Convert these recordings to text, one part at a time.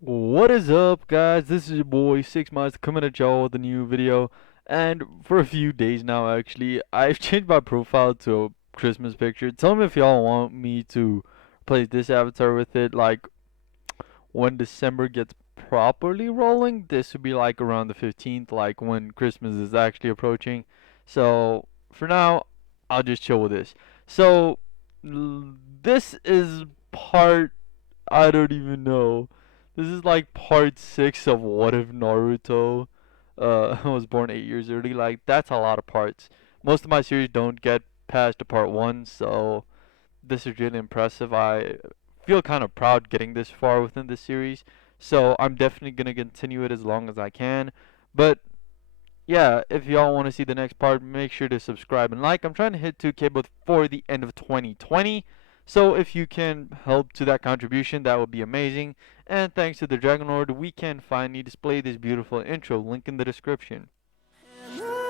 What is up, guys? This is your boy 6 Months coming at y'all with a new video. And for a few days now, actually, I've changed my profile to a Christmas picture. Tell me if y'all want me to replace this avatar with it. Like when December gets properly rolling, this would be like around the 15th, like when Christmas is actually approaching. So for now, I'll just chill with this. So this is part I don't even know. This is like part six of What If Naruto was born 8 years early. Like that's a lot of parts. Most of my series don't get past the part one, so this is really impressive. I feel kind of proud getting this far within the series. So I'm definitely gonna continue it as long as I can. But yeah, if y'all want to see the next part, make sure to subscribe and like. I'm trying to hit 2K before the end of 2020. So if you can help to that contribution, that would be amazing. And thanks to the Dragon Lord, we can finally display this beautiful intro. Link in the description. And on we'll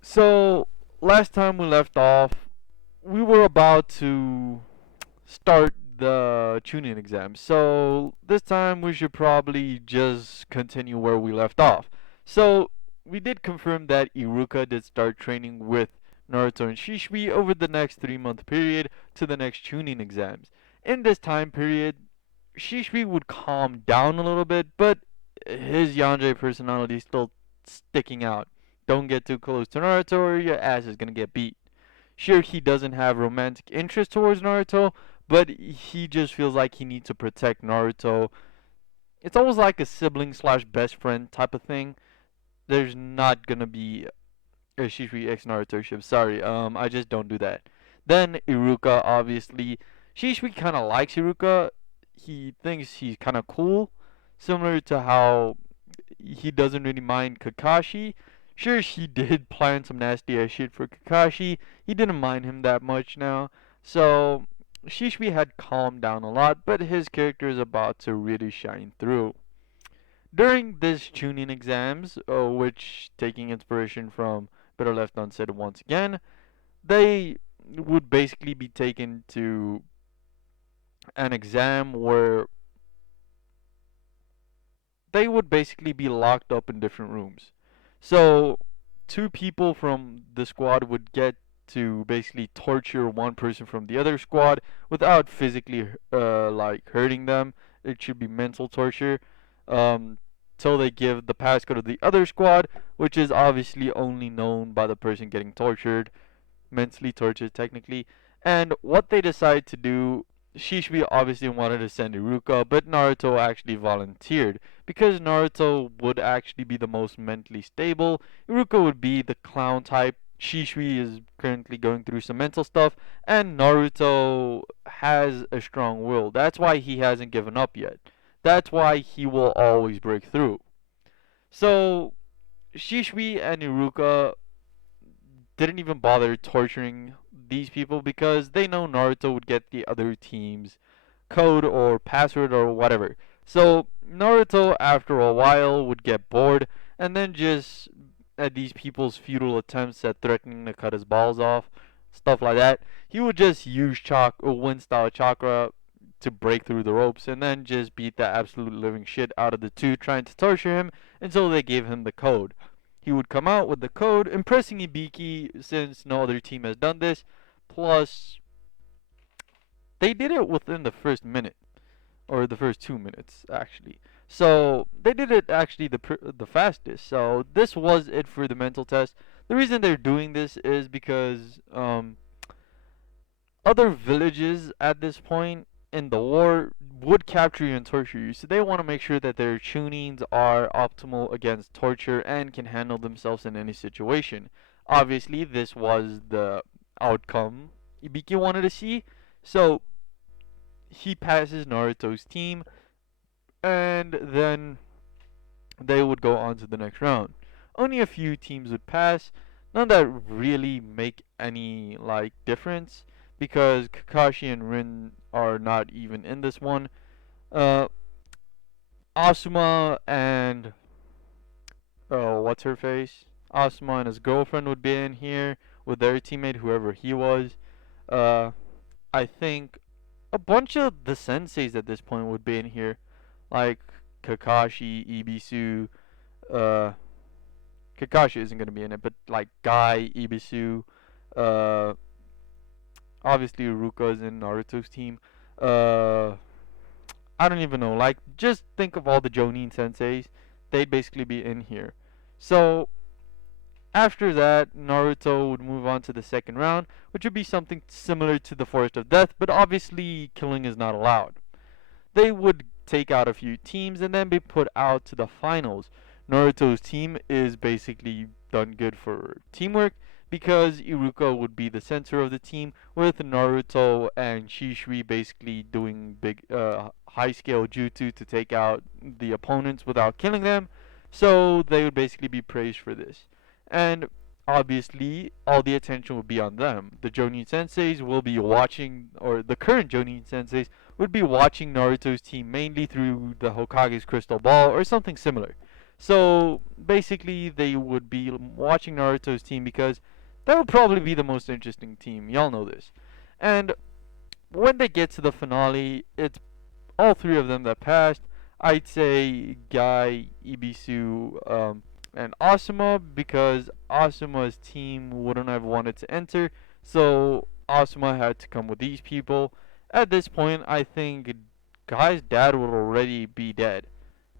So last time we left off, we were about to start the tuning exam. So this time we should probably just continue where we left off. So we did confirm that Iruka did start training with Naruto and Shishbi over the next 3 month period to the next tuning exams. In this time period, Shishbi would calm down a little bit, but his Yandere personality is still sticking out. Don't get too close to Naruto or your ass is gonna get beat. Sure, he doesn't have romantic interest towards Naruto, but he just feels like he needs to protect Naruto. It's almost like a sibling slash best friend type of thing. There's not gonna be a Shishri X Naruto ship. Sorry, I just don't do that. Then Iruka, obviously, Shishri kind of likes Iruka. He thinks he's kind of cool, similar to how he doesn't really mind Kakashi. Sure, he did plan some nasty ass shit for Kakashi. He didn't mind him that much now. So, Shishbi had calmed down a lot, but his character is about to really shine through. During this tuning exams, which taking inspiration from Better Left Unsaid once again, they would basically be taken to an exam where they would basically be locked up in different rooms. So, two people from the squad would get to basically torture one person from the other squad without physically like hurting them. It should be mental torture. Um, till they give the passcode of the other squad, which is obviously only known by the person getting tortured, mentally tortured technically. And what they decide to do, Shishbi obviously wanted to send Iruka, but Naruto actually volunteered because Naruto would actually be the most mentally stable. Iruka would be the clown type. Shishbi is currently going through some mental stuff, and Naruto has a strong will. That's why he hasn't given up yet. That's why he will always break through. So, Shishbi and Iruka didn't even bother torturing these people because they know Naruto would get the other team's code or password or whatever. So Naruto, after a while, would get bored and then just at these people's futile attempts at threatening to cut his balls off, stuff like that, he would just use wind style chakra to break through the ropes and then just beat the absolute living shit out of the two trying to torture him until they gave him the code. He would come out with the code, impressing Ibiki since no other team has done this. Plus, they did it within the first minute, or the first 2 minutes, actually. So they did it actually the fastest. So this was it for the mental test. The reason they're doing this is because other villages at this point in the war would capture you and torture you. So they want to make sure that their tunings are optimal against torture and can handle themselves in any situation. Obviously, this was the outcome Ibiki wanted to see. So he passes Naruto's team, and then they would go on to the next round. Only a few teams would pass, none that really make any difference because Kakashi and Rin are not even in this one. Uh, Asuma and what's her face? Asuma and his girlfriend would be in here with their teammate, whoever he was. Uh, I think a bunch of the senseis at this point would be in here, like Kakashi, Ibisu. Uh, Kakashi isn't gonna be in it, but like Guy, Ibisu, uh, obviously Uruka's in Naruto's team. Uh, I don't even know. Like, just think of all the Jonin senseis. They'd basically be in here. So after that, Naruto would move on to the second round, which would be something similar to the Forest of Death, but obviously killing is not allowed. They would take out a few teams and then be put out to the finals. Naruto's team is basically done good for teamwork because Iruka would be the center of the team, with Naruto and Shishui basically doing big high scale jutsu to take out the opponents without killing them. So they would basically be praised for this. And obviously all the attention would be on them. The Jonin senseis will be watching, or the current Jonin senseis would be watching Naruto's team mainly through the Hokage's crystal ball or something similar. So basically, they would be watching Naruto's team because that would probably be the most interesting team. Y'all know this. And when they get to the finale, it's all three of them that passed. I'd say Guy, Ibisu, and Asuma, because Asuma's team wouldn't have wanted to enter, so Asuma had to come with these people. At this point, I think Guy's dad would already be dead.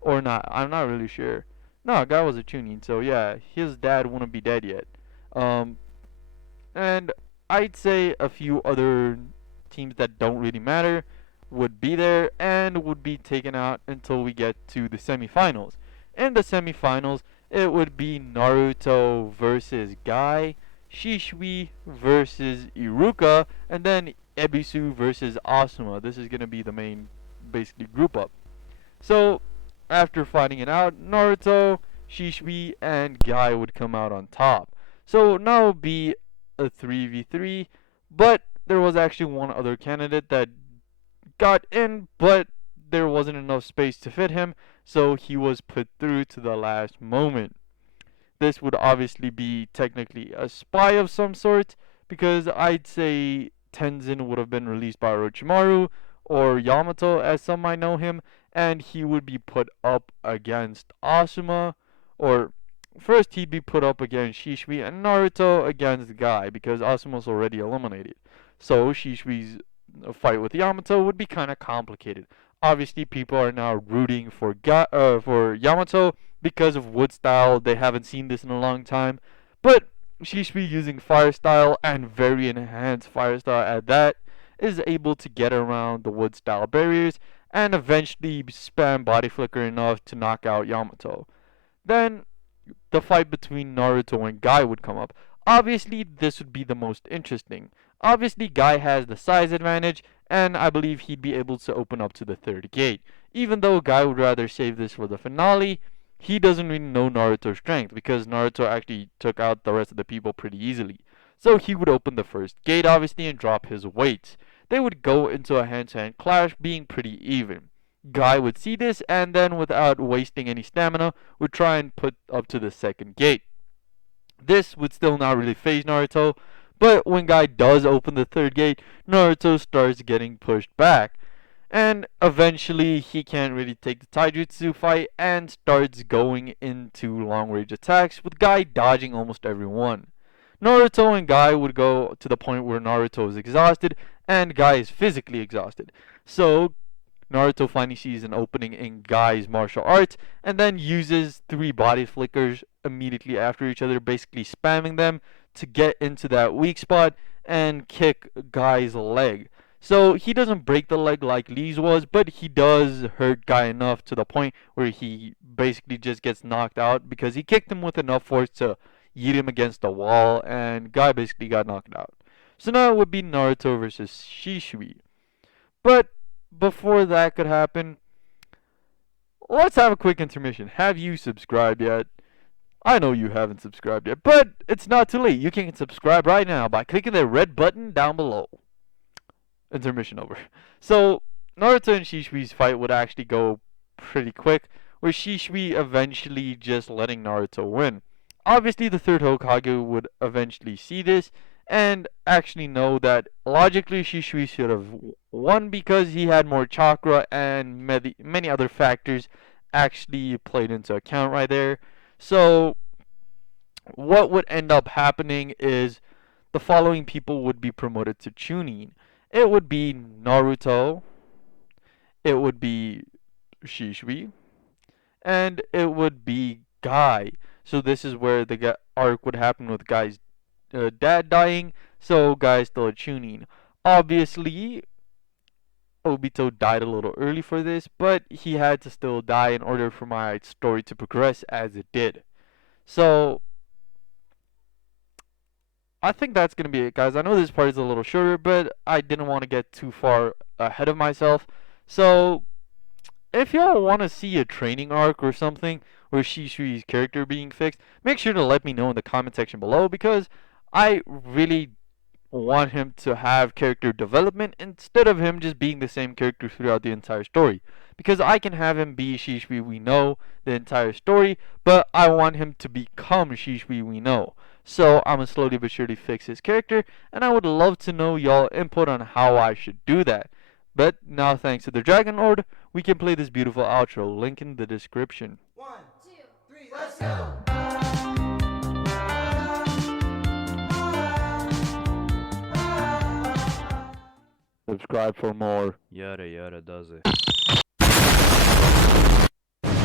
Or not, I'm not really sure. No, Guy was a Chunin, so yeah, his dad wouldn't be dead yet. Um, and I'd say a few other teams that don't really matter would be there and would be taken out until we get to the semifinals. In the semifinals, it would be Naruto versus Guy, Shishui versus Iruka, and then Ebisu versus Asuma. This is gonna be the main, basically, group up. So, after fighting it out, Naruto, Shishui, and Guy would come out on top. So now it would be a 3v3, but there was actually one other candidate that got in, but there wasn't enough space to fit him, so he was put through to the last moment. This would obviously be technically a spy of some sort, because I'd say Tenzin would have been released by Orochimaru, or Yamato as some might know him, and he would be put up against Asuma, or first he'd be put up against Shishui and Naruto against Guy, because Asuma's already eliminated. So Shishui's fight with Yamato would be kind of complicated. Obviously, people are now rooting for for Yamato because of wood style. They haven't seen this in a long time, but Shishui using fire style and very enhanced fire style at that is able to get around the wood style barriers and eventually spam body flicker enough to knock out Yamato. Then the fight between Naruto and Guy would come up. Obviously, this would be the most interesting. Obviously, Guy has the size advantage, and I believe he'd be able to open up to the third gate. Even though Guy would rather save this for the finale, he doesn't really know Naruto's strength because Naruto actually took out the rest of the people pretty easily. So he would open the first gate, obviously, and drop his weights. They would go into a hand-to-hand clash, being pretty even. Guy would see this and then, without wasting any stamina, would try and put up to the second gate. This would still not really phase Naruto, but when Guy does open the third gate, Naruto starts getting pushed back. And eventually he can't really take the taijutsu fight and starts going into long range attacks, with Guy dodging almost every one. Naruto and Guy would go to the point where Naruto is exhausted and Guy is physically exhausted. So Naruto finally sees an opening in Guy's martial arts and then uses three body flickers immediately after each other, basically spamming them to get into that weak spot and kick Guy's leg. So he doesn't break the leg like Lee's was, but he does hurt Guy enough to the point where he basically just gets knocked out because he kicked him with enough force to yeet him against the wall, and Guy basically got knocked out. So now it would be Naruto versus Shishui. But before that could happen, let's have a quick intermission. Have you subscribed yet? I know you haven't subscribed yet, but it's not too late. You can subscribe right now by clicking the red button down below. Intermission over. So, Naruto and Shishui's fight would actually go pretty quick, with Shishui eventually just letting Naruto win. Obviously, the third Hokage would eventually see this and actually know that logically Shishui should have won because he had more chakra and many other factors actually played into account right there. So, what would end up happening is the following people would be promoted to Chunin. It would be Naruto, it would be Shishui, and it would be Guy. So this is where the arc would happen with Guy's dad dying. So Guy's still a Chunin. Obviously, Obito died a little early for this, but he had to still die in order for my story to progress as it did. So I think that's gonna be it, guys. I know this part is a little shorter, but I didn't want to get too far ahead of myself. So if y'all want to see a training arc or something where Shishui's character being fixed, make sure to let me know in the comment section below because I really want him to have character development instead of him just being the same character throughout the entire story. Because I can have him be Shishui we know the entire story, but I want him to become Shishui we know. So I'm gonna slowly but surely fix his character, and I would love to know y'all input on how I should do that. But now, thanks to the Dragon Lord, we can play this beautiful outro. Link in the description. 1, 2, 3, let's go! Subscribe for more. Yada yada does it.